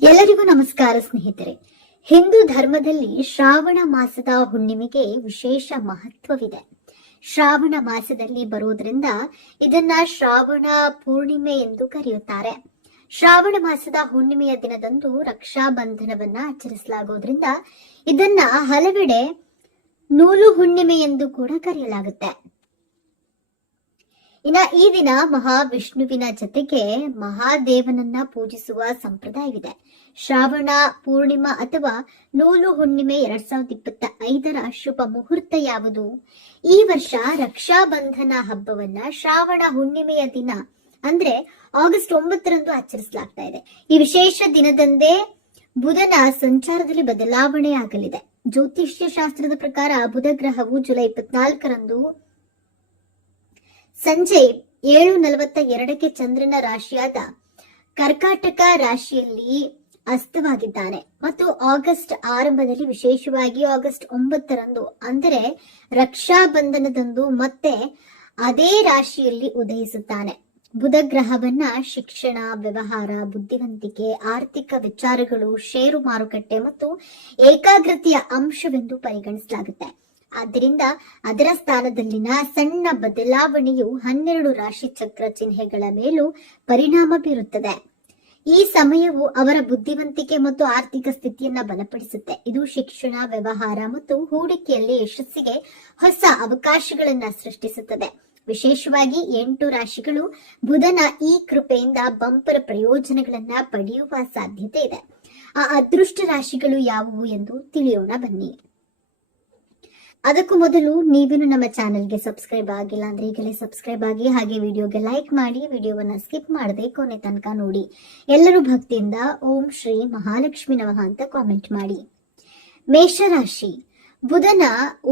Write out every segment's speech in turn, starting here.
ಎಲ್ಲರಿಗೂ ನಮಸ್ಕಾರ ಸ್ನೇಹಿತರೆ. ಹಿಂದೂ ಧರ್ಮದಲ್ಲಿ ಶ್ರಾವಣ ಮಾಸದ ಹುಣ್ಣಿಮೆಗೆ ವಿಶೇಷ ಮಹತ್ವವಿದೆ. ಶ್ರಾವಣ ಮಾಸದಲ್ಲಿ ಬರೋದ್ರಿಂದ ಇದನ್ನ ಶ್ರಾವಣ ಪೂರ್ಣಿಮೆ ಎಂದು ಕರೆಯುತ್ತಾರೆ. ಶ್ರಾವಣ ಮಾಸದ ಹುಣ್ಣಿಮೆಯ ದಿನದಂದು ರಕ್ಷಾ ಬಂಧನವನ್ನ ಆಚರಿಸಲಾಗೋದ್ರಿಂದ ಇದನ್ನ ಹಲವೆಡೆ ನೂಲು ಹುಣ್ಣಿಮೆ ಎಂದು ಕೂಡ ಕರೆಯಲಾಗುತ್ತೆ. ಇನ್ನ ಈ ದಿನ ಮಹಾವಿಷ್ಣುವಿನ ಜೊತೆಗೆ ಮಹಾದೇವನನ್ನ ಪೂಜಿಸುವ ಸಂಪ್ರದಾಯವಿದೆ. ಶ್ರಾವಣ ಪೂರ್ಣಿಮಾ ಅಥವಾ ನೂಲು ಹುಣ್ಣಿಮೆ 2025ರ ಶುಭ ಮುಹೂರ್ತ ಯಾವುದು? ಈ ವರ್ಷ ರಕ್ಷಾ ಬಂಧನ ಹಬ್ಬವನ್ನ ಶ್ರಾವಣ ಹುಣ್ಣಿಮೆಯ ದಿನ ಅಂದ್ರೆ ಆಗಸ್ಟ್ 9ರಂದು ಆಚರಿಸಲಾಗ್ತಾ ಇದೆ. ಈ ವಿಶೇಷ ದಿನದಂದೇ ಬುಧನ ಸಂಚಾರದಲ್ಲಿ ಬದಲಾವಣೆ ಆಗಲಿದೆ. ಜ್ಯೋತಿಷ್ಯ ಶಾಸ್ತ್ರದ ಪ್ರಕಾರ ಬುಧ ಗ್ರಹವು ಜುಲೈ 24ರಂದು ಸಂಜೆ 7:42ಕ್ಕೆ ಚಂದ್ರನ ರಾಶಿಯಾದ ಕರ್ಕಾಟಕ ರಾಶಿಯಲ್ಲಿ ಅಸ್ತವಾಗಿದ್ದಾನೆ ಮತ್ತು ಆಗಸ್ಟ್ ಆರಂಭದಲ್ಲಿ ವಿಶೇಷವಾಗಿ ಆಗಸ್ಟ್ 9ರಂದು ಅಂದರೆ ರಕ್ಷಾ ಬಂಧನದಂದು ಮತ್ತೆ ಅದೇ ರಾಶಿಯಲ್ಲಿ ಉದಯಿಸುತ್ತಾನೆ. ಬುಧ ಗ್ರಹವನ್ನ ಶಿಕ್ಷಣ, ವ್ಯವಹಾರ, ಬುದ್ಧಿವಂತಿಕೆ, ಆರ್ಥಿಕ ವಿಚಾರಗಳು, ಷೇರು ಮಾರುಕಟ್ಟೆ ಮತ್ತು ಏಕಾಗ್ರತೆಯ ಅಂಶವೆಂದು ಪರಿಗಣಿಸಲಾಗುತ್ತೆ. ಆದ್ದರಿಂದ ಅದರ ಸ್ಥಾನದಲ್ಲಿನ ಸಣ್ಣ ಬದಲಾವಣೆಯು 12 ರಾಶಿ ಚಕ್ರ ಚಿಹ್ನೆಗಳ ಮೇಲೂ ಪರಿಣಾಮ ಬೀರುತ್ತದೆ. ಈ ಸಮಯವು ಅವರ ಬುದ್ಧಿವಂತಿಕೆ ಮತ್ತು ಆರ್ಥಿಕ ಸ್ಥಿತಿಯನ್ನ ಬಲಪಡಿಸುತ್ತೆ. ಇದು ಶಿಕ್ಷಣ, ವ್ಯವಹಾರ ಮತ್ತು ಹೂಡಿಕೆಯಲ್ಲಿ ಯಶಸ್ಸಿಗೆ ಹೊಸ ಅವಕಾಶಗಳನ್ನ ಸೃಷ್ಟಿಸುತ್ತದೆ. ವಿಶೇಷವಾಗಿ 8 ರಾಶಿಗಳು ಬುಧನ ಈ ಕೃಪೆಯಿಂದ ಬಂಪರ್ ಪ್ರಯೋಜನಗಳನ್ನ ಪಡೆಯುವ ಸಾಧ್ಯತೆ ಇದೆ. ಆ ಅದೃಷ್ಟ ರಾಶಿಗಳು ಯಾವುವು ಎಂದು ತಿಳಿಯೋಣ ಬನ್ನಿ. ಅದಕ್ಕೂ ಮೊದಲು ನೀವೇನು ನಮ್ಮ ಚಾನೆಲ್ಗೆ ಸಬ್ಸ್ಕ್ರೈಬ್ ಆಗಿಲ್ಲ ಅಂದ್ರೆ ಈಗಲೇ ಸಬ್ಸ್ಕ್ರೈಬ್ ಆಗಿ, ಹಾಗೆ ವಿಡಿಯೋಗೆ ಲೈಕ್ ಮಾಡಿ, ವಿಡಿಯೋವನ್ನ ಸ್ಕಿಪ್ ಮಾಡದೆ ಕೊನೆ ತನಕ ನೋಡಿ. ಎಲ್ಲರೂ ಭಕ್ತಿಯಿಂದ ಓಂ ಶ್ರೀ ಮಹಾಲಕ್ಷ್ಮಿ ನಮಃ ಅಂತ ಕಾಮೆಂಟ್ ಮಾಡಿ. ಮೇಷರಾಶಿ. ಬುಧನ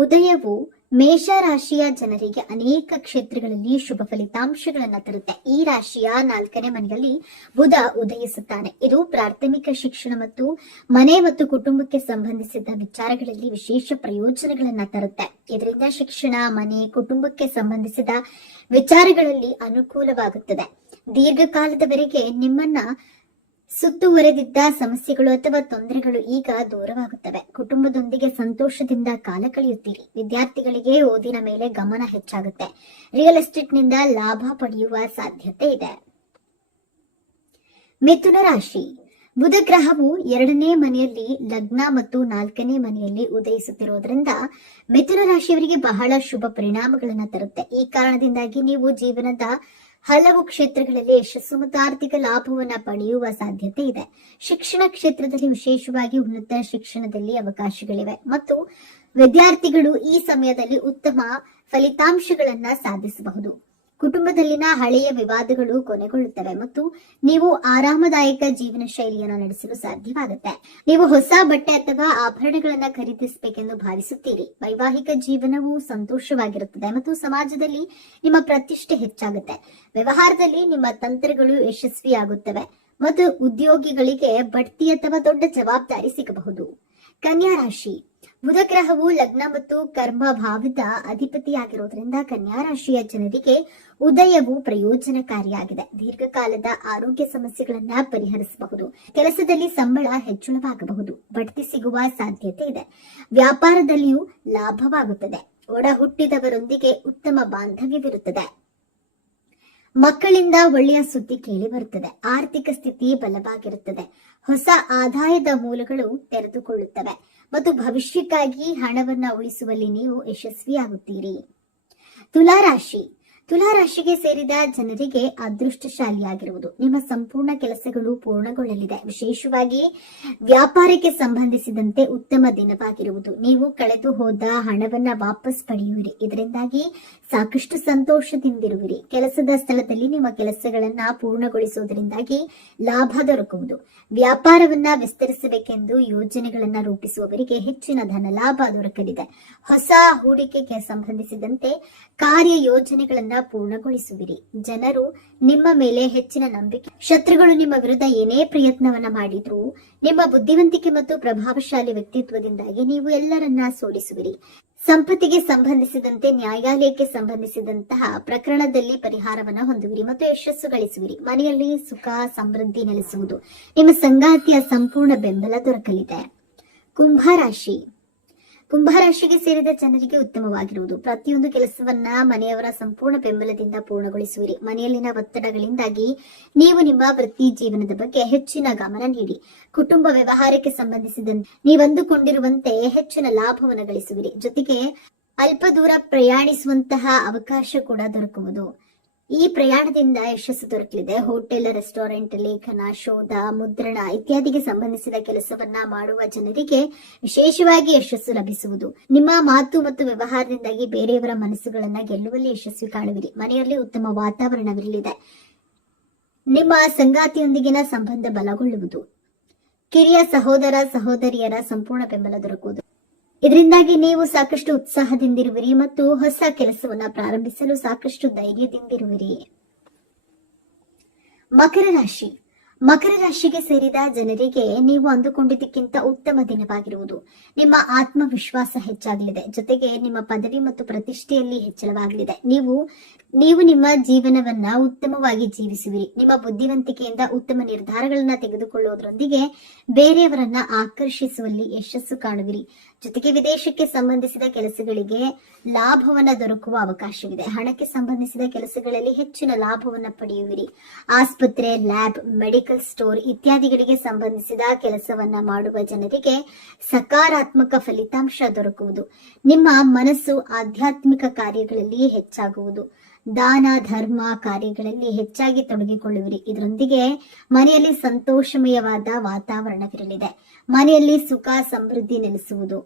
ಉದಯವು ಮೇಷರಾಶಿಯ ಜನರಿಗೆ ಅನೇಕ ಕ್ಷೇತ್ರಗಳಲ್ಲಿ ಶುಭ ಫಲಿತಾಂಶಗಳನ್ನ ತರುತ್ತೆ. ಈ ರಾಶಿಯ 4ನೇ ಮನೆಯಲ್ಲಿ ಬುಧ ಉದಯಿಸುತ್ತಾನೆ. ಇದು ಪ್ರಾಥಮಿಕ ಶಿಕ್ಷಣ ಮತ್ತು ಮನೆ ಮತ್ತು ಕುಟುಂಬಕ್ಕೆ ಸಂಬಂಧಿಸಿದ ವಿಚಾರಗಳಲ್ಲಿ ವಿಶೇಷ ಪ್ರಯೋಜನಗಳನ್ನ ತರುತ್ತೆ. ಇದರಿಂದ ಶಿಕ್ಷಣ, ಮನೆ, ಕುಟುಂಬಕ್ಕೆ ಸಂಬಂಧಿಸಿದ ವಿಚಾರಗಳಲ್ಲಿ ಅನುಕೂಲವಾಗುತ್ತದೆ. ದೀರ್ಘಕಾಲದವರೆಗೆ ನಿಮ್ಮನ್ನ ಸುತ್ತುವರೆದಿದ್ದ ಸಮಸ್ಯೆಗಳು ಅಥವಾ ತೊಂದರೆಗಳು ಈಗ ದೂರವಾಗುತ್ತವೆ. ಕುಟುಂಬದೊಂದಿಗೆ ಸಂತೋಷದಿಂದ ಕಾಲ ಕಳೆಯುತ್ತೀರಿ. ವಿದ್ಯಾರ್ಥಿಗಳಿಗೆ ಓದಿನ ಮೇಲೆ ಗಮನ ಹೆಚ್ಚಾಗುತ್ತೆ. ರಿಯಲ್ ಎಸ್ಟೇಟ್ ನಿಂದ ಲಾಭ ಪಡೆಯುವ ಸಾಧ್ಯತೆ ಇದೆ. ಮಿಥುನ ರಾಶಿ. ಬುಧ ಗ್ರಹವು 2ನೇ ಮನೆಯಲ್ಲಿ ಲಗ್ನ ಮತ್ತು 4ನೇ ಮನೆಯಲ್ಲಿ ಉದಯಿಸುತ್ತಿರುವುದರಿಂದ ಮಿಥುನ ರಾಶಿಯವರಿಗೆ ಬಹಳ ಶುಭ ಪರಿಣಾಮಗಳನ್ನ ತರುತ್ತೆ. ಈ ಕಾರಣದಿಂದಾಗಿ ನೀವು ಜೀವನದ ಹಲವು ಕ್ಷೇತ್ರಗಳಲ್ಲಿ ಯಶಸ್ಸು ಮತ್ತು ಆರ್ಥಿಕ ಲಾಭವನ್ನ ಪಡೆಯುವ ಸಾಧ್ಯತೆ ಇದೆ. ಶಿಕ್ಷಣ ಕ್ಷೇತ್ರದಲ್ಲಿ ವಿಶೇಷವಾಗಿ ಉನ್ನತ ಶಿಕ್ಷಣದಲ್ಲಿ ಅವಕಾಶಗಳಿವೆ ಮತ್ತು ವಿದ್ಯಾರ್ಥಿಗಳು ಈ ಸಮಯದಲ್ಲಿ ಉತ್ತಮ ಫಲಿತಾಂಶಗಳನ್ನ ಸಾಧಿಸಬಹುದು. ಕುಟುಂಬದಲ್ಲಿನ ಹಳೆಯ ವಿವಾದಗಳು ಕೊನೆಗೊಳ್ಳುತ್ತವೆ ಮತ್ತು ನೀವು ಆರಾಮದಾಯಕ ಜೀವನ ಶೈಲಿಯನ್ನು ನಡೆಸಲು ಸಾಧ್ಯವಾಗುತ್ತೆ. ನೀವು ಹೊಸ ಬಟ್ಟೆ ಅಥವಾ ಆಭರಣಗಳನ್ನ ಖರೀದಿಸಬೇಕೆಂದು ಭಾವಿಸುತ್ತೀರಿ. ವೈವಾಹಿಕ ಜೀವನವು ಸಂತೋಷವಾಗಿರುತ್ತದೆ ಮತ್ತು ಸಮಾಜದಲ್ಲಿ ನಿಮ್ಮ ಪ್ರತಿಷ್ಠೆ ಹೆಚ್ಚಾಗುತ್ತೆ. ವ್ಯವಹಾರದಲ್ಲಿ ನಿಮ್ಮ ತಂತ್ರಗಳು ಯಶಸ್ವಿಯಾಗುತ್ತವೆ ಮತ್ತು ಉದ್ಯೋಗಿಗಳಿಗೆ ಬಡ್ತಿ ಅಥವಾ ದೊಡ್ಡ ಜವಾಬ್ದಾರಿ ಸಿಗಬಹುದು. ಕನ್ಯಾ ರಾಶಿ. ಬುಧ ಗ್ರಹವು ಲಗ್ನ ಮತ್ತು ಕರ್ಮ ಭಾವದ ಅಧಿಪತಿಯಾಗಿರುವುದರಿಂದ ಕನ್ಯಾ ರಾಶಿಯ ಜನರಿಗೆ ಉದಯವು ಪ್ರಯೋಜನಕಾರಿಯಾಗಿದೆ. ದೀರ್ಘಕಾಲದ ಆರೋಗ್ಯ ಸಮಸ್ಯೆಗಳನ್ನ ಪರಿಹರಿಸಬಹುದು. ಕೆಲಸದಲ್ಲಿ ಸಂಬಳ ಹೆಚ್ಚಳವಾಗಬಹುದು. ಬಡ್ತಿ ಸಿಗುವ ಸಾಧ್ಯತೆ ಇದೆ. ವ್ಯಾಪಾರದಲ್ಲಿಯೂ ಲಾಭವಾಗುತ್ತದೆ. ಒಡ ಹುಟ್ಟಿದವರೊಂದಿಗೆ ಉತ್ತಮ ಬಾಂಧವ್ಯವಿರುತ್ತದೆ. ಮಕ್ಕಳಿಂದ ಒಳ್ಳೆಯ ಸುದ್ದಿ ಕೇಳಿ ಬರುತ್ತದೆ. ಆರ್ಥಿಕ ಸ್ಥಿತಿ ಬಲವಾಗಿರುತ್ತದೆ. ಹೊಸ ಆದಾಯದ ಮೂಲಗಳು ತೆರೆದುಕೊಳ್ಳುತ್ತವೆ ಮತ್ತು ಭವಿಷ್ಯಕ್ಕಾಗಿ ಹಣವನ್ನ ಉಳಿಸುವಲ್ಲಿ ನೀವು ಯಶಸ್ವಿಯಾಗುತ್ತೀರಿ. ತುಲಾರಾಶಿ. ತುಲಾರಾಶಿಗೆ ಸೇರಿದ ಜನರಿಗೆ ಅದೃಷ್ಟಶಾಲಿಯಾಗಿರುವುದು. ನಿಮ್ಮ ಸಂಪೂರ್ಣ ಕೆಲಸಗಳು ಪೂರ್ಣಗೊಳ್ಳಲಿದೆ. ವಿಶೇಷವಾಗಿ ವ್ಯಾಪಾರಕ್ಕೆ ಸಂಬಂಧಿಸಿದಂತೆ ಉತ್ತಮ ದಿನವಾಗಿರುವುದು. ನೀವು ಕಳೆದು ಹೋದ ಹಣವನ್ನ ವಾಪಸ್ ಪಡೆಯುವಿರಿ. ಇದರಿಂದಾಗಿ ಸಾಕಷ್ಟು ಸಂತೋಷದಿಂದಿರುವಿರಿ. ಕೆಲಸದ ಸ್ಥಳದಲ್ಲಿ ನಿಮ್ಮ ಕೆಲಸಗಳನ್ನ ಪೂರ್ಣಗೊಳಿಸುವುದರಿಂದಾಗಿ ಲಾಭ ದೊರಕುವುದು. ವ್ಯಾಪಾರವನ್ನ ವಿಸ್ತರಿಸಬೇಕೆಂದು ಯೋಜನೆಗಳನ್ನ ರೂಪಿಸುವವರಿಗೆ ಹೆಚ್ಚಿನ ಧನ ಲಾಭ ದೊರಕಲಿದೆ. ಹೊಸ ಹೂಡಿಕೆಗೆ ಸಂಬಂಧಿಸಿದಂತೆ ಕಾರ್ಯ ಯೋಜನೆಗಳನ್ನ ಪೂರ್ಣಗೊಳಿಸುವಿರಿ. ಜನರು ನಿಮ್ಮ ಮೇಲೆ ಹೆಚ್ಚಿನ ನಂಬಿಕೆ. ಶತ್ರುಗಳು ನಿಮ್ಮ ವಿರುದ್ಧ ಏನೇ ಪ್ರಯತ್ನವನ್ನ ಮಾಡಿದ್ರು ನಿಮ್ಮ ಬುದ್ಧಿವಂತಿಕೆ ಮತ್ತು ಪ್ರಭಾವಶಾಲಿ ವ್ಯಕ್ತಿತ್ವದಿಂದಾಗಿ ನೀವು ಎಲ್ಲರನ್ನ ಸೋಲಿಸುವಿರಿ. ಸಂಪತ್ತಿಗೆ ಸಂಬಂಧಿಸಿದಂತೆ ನ್ಯಾಯಾಲಯಕ್ಕೆ ಸಂಬಂಧಿಸಿದಂತಹ ಪ್ರಕರಣದಲ್ಲಿ ಪರಿಹಾರವನ್ನ ಹೊಂದುವಿರಿ ಮತ್ತು ಯಶಸ್ಸು ಗಳಿಸುವಿರಿ. ಮನೆಯಲ್ಲಿ ಸುಖ ಸಮೃದ್ಧಿ ನೆಲೆಸುವುದು. ನಿಮ್ಮ ಸಂಗಾತಿಯ ಸಂಪೂರ್ಣ ಬೆಂಬಲ ದೊರಕಲಿದೆ. ಕುಂಭರಾಶಿಗೆ ಸೇರಿದ ಜನರಿಗೆ ಉತ್ತಮವಾಗಿರುವುದು. ಪ್ರತಿಯೊಂದು ಕೆಲಸವನ್ನ ಮನೆಯವರ ಸಂಪೂರ್ಣ ಬೆಂಬಲದಿಂದ ಪೂರ್ಣಗೊಳಿಸುವಿರಿ. ಮನೆಯಲ್ಲಿನ ಒತ್ತಡಗಳಿಂದಾಗಿ ನೀವು ನಿಮ್ಮ ವೃತ್ತಿ ಜೀವನದ ಬಗ್ಗೆ ಹೆಚ್ಚಿನ ಗಮನ ನೀಡಿ. ಕುಟುಂಬ ವ್ಯವಹಾರಕ್ಕೆ ಸಂಬಂಧಿಸಿದಂತೆ ನೀವಂದುಕೊಂಡಿರುವಂತೆ ಹೆಚ್ಚಿನ ಲಾಭವನ್ನು ಗಳಿಸುವಿರಿ. ಜೊತೆಗೆ ಅಲ್ಪ ದೂರ ಪ್ರಯಾಣಿಸುವಂತಹ ಅವಕಾಶ ಕೂಡ ದೊರಕುವುದು. ಈ ಪ್ರಯಾಣದಿಂದ ಯಶಸ್ಸು ದೊರಕಲಿದೆ. ಹೋಟೆಲ್, ರೆಸ್ಟೋರೆಂಟ್, ಲೇಖನ, ಶೋಧ, ಮುದ್ರಣ ಇತ್ಯಾದಿಗೆ ಸಂಬಂಧಿಸಿದ ಕೆಲಸವನ್ನ ಮಾಡುವ ಜನರಿಗೆ ವಿಶೇಷವಾಗಿ ಯಶಸ್ಸು ಲಭಿಸುವುದು. ನಿಮ್ಮ ಮಾತು ಮತ್ತು ವ್ಯವಹಾರದಿಂದಾಗಿ ಬೇರೆಯವರ ಮನಸ್ಸುಗಳನ್ನ ಗೆಲ್ಲುವಲ್ಲಿ ಯಶಸ್ವಿ ಕಾಣುವಿರಿ. ಮನೆಯಲ್ಲಿ ಉತ್ತಮ ವಾತಾವರಣವಿರಲಿದೆ. ನಿಮ್ಮ ಸಂಗಾತಿಯೊಂದಿಗಿನ ಸಂಬಂಧ ಬಲಗೊಳ್ಳುವುದು. ಕಿರಿಯ ಸಹೋದರ ಸಹೋದರಿಯರ ಸಂಪೂರ್ಣ ಬೆಂಬಲ ದೊರಕುವುದು. ಇದರಿಂದಾಗಿ ನೀವು ಸಾಕಷ್ಟು ಉತ್ಸಾಹದಿಂದಿರುವಿರಿ ಮತ್ತು ಹೊಸ ಕೆಲಸವನ್ನ ಪ್ರಾರಂಭಿಸಲು ಸಾಕಷ್ಟು ಧೈರ್ಯದಿಂದಿರುವಿರಿ. ಮಕರ ರಾಶಿಗೆ ಸೇರಿದ ಜನರಿಗೆ ನೀವು ಅಂದುಕೊಂಡಿದ್ದಕ್ಕಿಂತ ಉತ್ತಮ ದಿನವಾಗಿರುವುದು. ನಿಮ್ಮ ಆತ್ಮವಿಶ್ವಾಸ ಹೆಚ್ಚಾಗಲಿದೆ. ಜೊತೆಗೆ ನಿಮ್ಮ ಪದವಿ ಮತ್ತು ಪ್ರತಿಷ್ಠೆಯಲ್ಲಿ ಹೆಚ್ಚಳವಾಗಲಿದೆ. ನೀವು ನಿಮ್ಮ ಜೀವನವನ್ನ ಉತ್ತಮವಾಗಿ ಜೀವಿಸುವಿರಿ. ನಿಮ್ಮ ಬುದ್ಧಿವಂತಿಕೆಯಿಂದ ಉತ್ತಮ ನಿರ್ಧಾರಗಳನ್ನ ತೆಗೆದುಕೊಳ್ಳುವುದರೊಂದಿಗೆ ಬೇರೆಯವರನ್ನ ಆಕರ್ಷಿಸುವಲ್ಲಿ ಯಶಸ್ಸು ಕಾಣುವಿರಿ. ಜೊತೆಗೆ ವಿದೇಶಕ್ಕೆ ಸಂಬಂಧಿಸಿದ ಕೆಲಸಗಳಿಗೆ ಲಾಭವನ್ನ ದೊರಕುವ ಅವಕಾಶವಿದೆ. ಹಣಕ್ಕೆ ಸಂಬಂಧಿಸಿದ ಕೆಲಸಗಳಲ್ಲಿ ಹೆಚ್ಚಿನ ಲಾಭವನ್ನ ಪಡೆಯುವಿರಿ. ಆಸ್ಪತ್ರೆ, ಲ್ಯಾಬ್, ಮೆಡಿಕಲ್ ಸ್ಟೋರ್ ಇತ್ಯಾದಿಗಳಿಗೆ ಸಂಬಂಧಿಸಿದ ಕೆಲಸವನ್ನ ಮಾಡುವ ಜನರಿಗೆ ಸಕಾರಾತ್ಮಕ ಫಲಿತಾಂಶ ದೊರಕುವುದು. ನಿಮ್ಮ ಮನಸ್ಸು ಆಧ್ಯಾತ್ಮಿಕ ಕಾರ್ಯಗಳಲ್ಲಿ ಹೆಚ್ಚಾಗುವುದು. ದಾನ ಧರ್ಮ ಕಾರ್ಯಗಳಲ್ಲಿ ಹೆಚ್ಚಾಗಿ ತೊಡಗಿಕೊಳ್ಳುವಿರಿ. ಇದರೊಂದಿಗೆ ಮನೆಯಲ್ಲಿ ಸಂತೋಷಮಯವಾದ ವಾತಾವರಣವಿರಲಿದೆ. ಮನೆಯಲ್ಲಿ ಸುಖ ಸಮೃದ್ಧಿ ನೆಲೆಸುವುದು.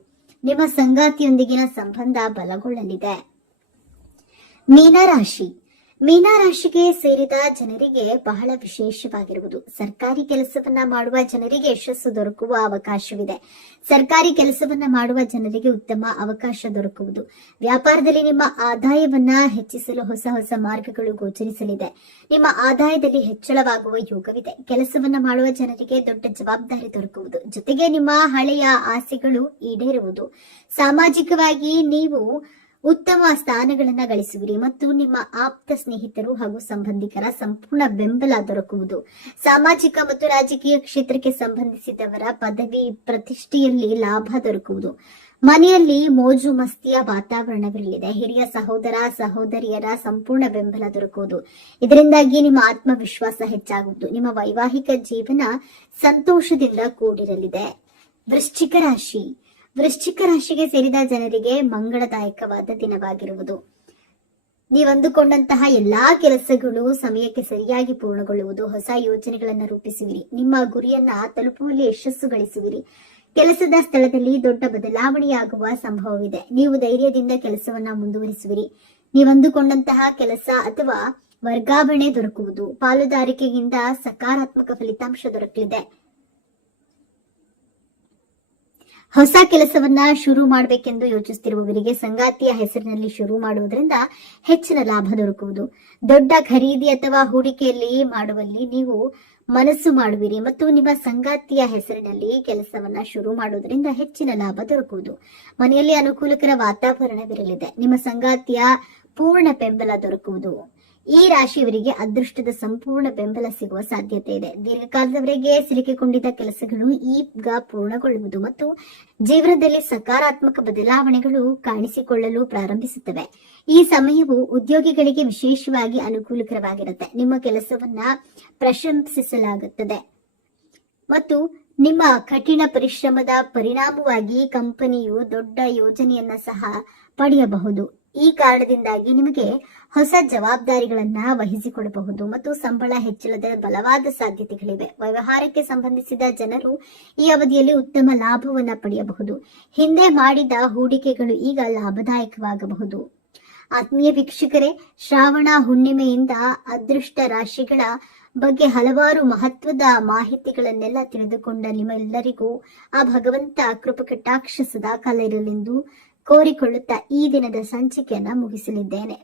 ನಿಮ್ಮ ಸಂಗಾತಿಯೊಂದಿಗಿನ ಸಂಬಂಧ ಬಲಗೊಳ್ಳಲಿದೆ. ಮೀನರಾಶಿಗೆ ಸೇರಿದ ಜನರಿಗೆ ಬಹಳ ವಿಶೇಷವಾಗಿರುವುದು. ಸರ್ಕಾರಿ ಕೆಲಸವನ್ನ ಮಾಡುವ ಜನರಿಗೆ ಯಶಸ್ಸು ದೊರಕುವ ಅವಕಾಶವಿದೆ. ಸರ್ಕಾರಿ ಕೆಲಸವನ್ನ ಮಾಡುವ ಜನರಿಗೆ ಉತ್ತಮ ಅವಕಾಶ ದೊರಕುವುದು. ವ್ಯಾಪಾರದಲ್ಲಿ ನಿಮ್ಮ ಆದಾಯವನ್ನ ಹೆಚ್ಚಿಸಲು ಹೊಸ ಹೊಸ ಮಾರ್ಗಗಳು ಗೋಚರಿಸಲಿದೆ. ನಿಮ್ಮ ಆದಾಯದಲ್ಲಿ ಹೆಚ್ಚಳವಾಗುವ ಯೋಗವಿದೆ. ಕೆಲಸವನ್ನ ಮಾಡುವ ಜನರಿಗೆ ದೊಡ್ಡ ಜವಾಬ್ದಾರಿ ದೊರಕುವುದು. ಜೊತೆಗೆ ನಿಮ್ಮ ಹಳೆಯ ಆಸೆಗಳು ಈಡೇರುವುದು. ಸಾಮಾಜಿಕವಾಗಿ ನೀವು ಉತ್ತಮ ಸ್ಥಾನಗಳನ್ನ ಗಳಿಸುವಿರಿ ಮತ್ತು ನಿಮ್ಮ ಆಪ್ತ ಸ್ನೇಹಿತರು ಹಾಗೂ ಸಂಬಂಧಿಕರ ಸಂಪೂರ್ಣ ಬೆಂಬಲ ದೊರಕುವುದು. ಸಾಮಾಜಿಕ ಮತ್ತು ರಾಜಕೀಯ ಕ್ಷೇತ್ರಕ್ಕೆ ಸಂಬಂಧಿಸಿದವರ ಪದವಿ ಪ್ರತಿಷ್ಠೆಯಲ್ಲಿ ಲಾಭ ದೊರಕುವುದು. ಮನೆಯಲ್ಲಿ ಮೋಜು ಮಸ್ತಿಯ ವಾತಾವರಣವಿರಲಿದೆ. ಹಿರಿಯ ಸಹೋದರ ಸಹೋದರಿಯರ ಸಂಪೂರ್ಣ ಬೆಂಬಲ ದೊರಕುವುದು. ಇದರಿಂದಾಗಿ ನಿಮ್ಮ ಆತ್ಮವಿಶ್ವಾಸ ಹೆಚ್ಚಾಗುವುದು. ನಿಮ್ಮ ವೈವಾಹಿಕ ಜೀವನ ಸಂತೋಷದಿಂದ ಕೂಡಿರಲಿದೆ. ವೃಶ್ಚಿಕ ರಾಶಿಗೆ ಸೇರಿದ ಜನರಿಗೆ ಮಂಗಳದಾಯಕವಾದ ದಿನವಾಗಿರುವುದು. ನೀವಂದುಕೊಂಡಂತಹ ಎಲ್ಲಾ ಕೆಲಸಗಳು ಸಮಯಕ್ಕೆ ಸರಿಯಾಗಿ ಪೂರ್ಣಗೊಳ್ಳುವುದು. ಹೊಸ ಯೋಜನೆಗಳನ್ನು ರೂಪಿಸುವಿರಿ. ನಿಮ್ಮ ಗುರಿಯನ್ನ ತಲುಪುವಲ್ಲಿ ಯಶಸ್ಸು ಗಳಿಸುವಿರಿ. ಕೆಲಸದ ಸ್ಥಳದಲ್ಲಿ ದೊಡ್ಡ ಬದಲಾವಣೆಯಾಗುವ ಸಂಭವವಿದೆ. ನೀವು ಧೈರ್ಯದಿಂದ ಕೆಲಸವನ್ನ ಮುಂದುವರಿಸುವಿರಿ. ನೀವಂದುಕೊಂಡಂತಹ ಕೆಲಸ ಅಥವಾ ವರ್ಗಾವಣೆ ದೊರಕುವುದು. ಪಾಲುದಾರಿಕೆಯಿಂದ ಸಕಾರಾತ್ಮಕ ಫಲಿತಾಂಶ ದೊರಕಲಿದೆ. ಹೊಸ ಕೆಲಸವನ್ನ ಶುರು ಮಾಡಬೇಕೆಂದು ಯೋಚಿಸುತ್ತಿರುವವರಿಗೆ ಸಂಗಾತಿಯ ಹೆಸರಿನಲ್ಲಿ ಶುರು ಮಾಡುವುದರಿಂದ ಹೆಚ್ಚಿನ ಲಾಭ ದೊರಕುವುದು. ದೊಡ್ಡ ಖರೀದಿ ಅಥವಾ ಹೂಡಿಕೆಯಲ್ಲಿ ಮಾಡುವಲ್ಲಿ ನೀವು ಮನಸ್ಸು ಮಾಡುವಿರಿ ಮತ್ತು ನಿಮ್ಮ ಸಂಗಾತಿಯ ಹೆಸರಿನಲ್ಲಿ ಕೆಲಸವನ್ನ ಶುರು ಮಾಡುವುದರಿಂದ ಹೆಚ್ಚಿನ ಲಾಭ ದೊರಕುವುದು. ಮನೆಯಲ್ಲಿ ಅನುಕೂಲಕರ ವಾತಾವರಣವಿರಲಿದೆ. ನಿಮ್ಮ ಸಂಗಾತಿಯ ಪೂರ್ಣ ಬೆಂಬಲ ದೊರಕುವುದು. ಈ ರಾಶಿಯವರಿಗೆ ಅದೃಷ್ಟದ ಸಂಪೂರ್ಣ ಬೆಂಬಲ ಸಿಗುವ ಸಾಧ್ಯತೆ ಇದೆ. ದೀರ್ಘಕಾಲದವರೆಗೆ ಸಿಲುಕಿಕೊಂಡಿದ್ದ ಕೆಲಸಗಳು ಈಗ ಪೂರ್ಣಗೊಳ್ಳುವುದು ಮತ್ತು ಜೀವನದಲ್ಲಿ ಸಕಾರಾತ್ಮಕ ಬದಲಾವಣೆಗಳು ಕಾಣಿಸಿಕೊಳ್ಳಲು ಪ್ರಾರಂಭಿಸುತ್ತವೆ. ಈ ಸಮಯವು ಉದ್ಯೋಗಿಗಳಿಗೆ ವಿಶೇಷವಾಗಿ ಅನುಕೂಲಕರವಾಗಿರುತ್ತೆ. ನಿಮ್ಮ ಕೆಲಸವನ್ನ ಪ್ರಶಂಸಿಸಲಾಗುತ್ತದೆ ಮತ್ತು ನಿಮ್ಮ ಕಠಿಣ ಪರಿಶ್ರಮದ ಪರಿಣಾಮವಾಗಿ ಕಂಪನಿಯು ದೊಡ್ಡ ಯೋಜನೆಯನ್ನ ಸಹ ಪಡೆಯಬಹುದು. ಈ ಕಾರಣದಿಂದಾಗಿ ನಿಮಗೆ ಹೊಸ ಜವಾಬ್ದಾರಿಗಳನ್ನ ವಹಿಸಿಕೊಡಬಹುದು ಮತ್ತು ಸಂಬಳ ಹೆಚ್ಚಳದ ಬಲವಾದ ಸಾಧ್ಯತೆಗಳಿವೆ. ವ್ಯವಹಾರಕ್ಕೆ ಸಂಬಂಧಿಸಿದ ಜನರು ಈ ಅವಧಿಯಲ್ಲಿ ಉತ್ತಮ ಲಾಭವನ್ನ ಪಡೆಯಬಹುದು. ಹಿಂದೆ ಮಾಡಿದ ಹೂಡಿಕೆಗಳು ಈಗ ಲಾಭದಾಯಕವಾಗಬಹುದು. ಆತ್ಮೀಯ ವೀಕ್ಷಕರೇ, ಶ್ರಾವಣ ಹುಣ್ಣಿಮೆಯಿಂದ ಅದೃಷ್ಟ ರಾಶಿಗಳ ಬಗ್ಗೆ ಹಲವಾರು ಮಹತ್ವದ ಮಾಹಿತಿಗಳನ್ನೆಲ್ಲ ತಿಳಿದುಕೊಂಡ ನಿಮ್ಮೆಲ್ಲರಿಗೂ ಆ ಭಗವಂತ ಕೃಪಕಟಾಕ್ಷ ಸದಾಕಾಲ ಇರಲೆಂದು ಕೋರಿಕೊಳ್ಳುತ್ತಾ ಈ ದಿನದ ಸಂಚಿಕೆಯನ್ನ ಮುಗಿಸಲಿದ್ದೇನೆ.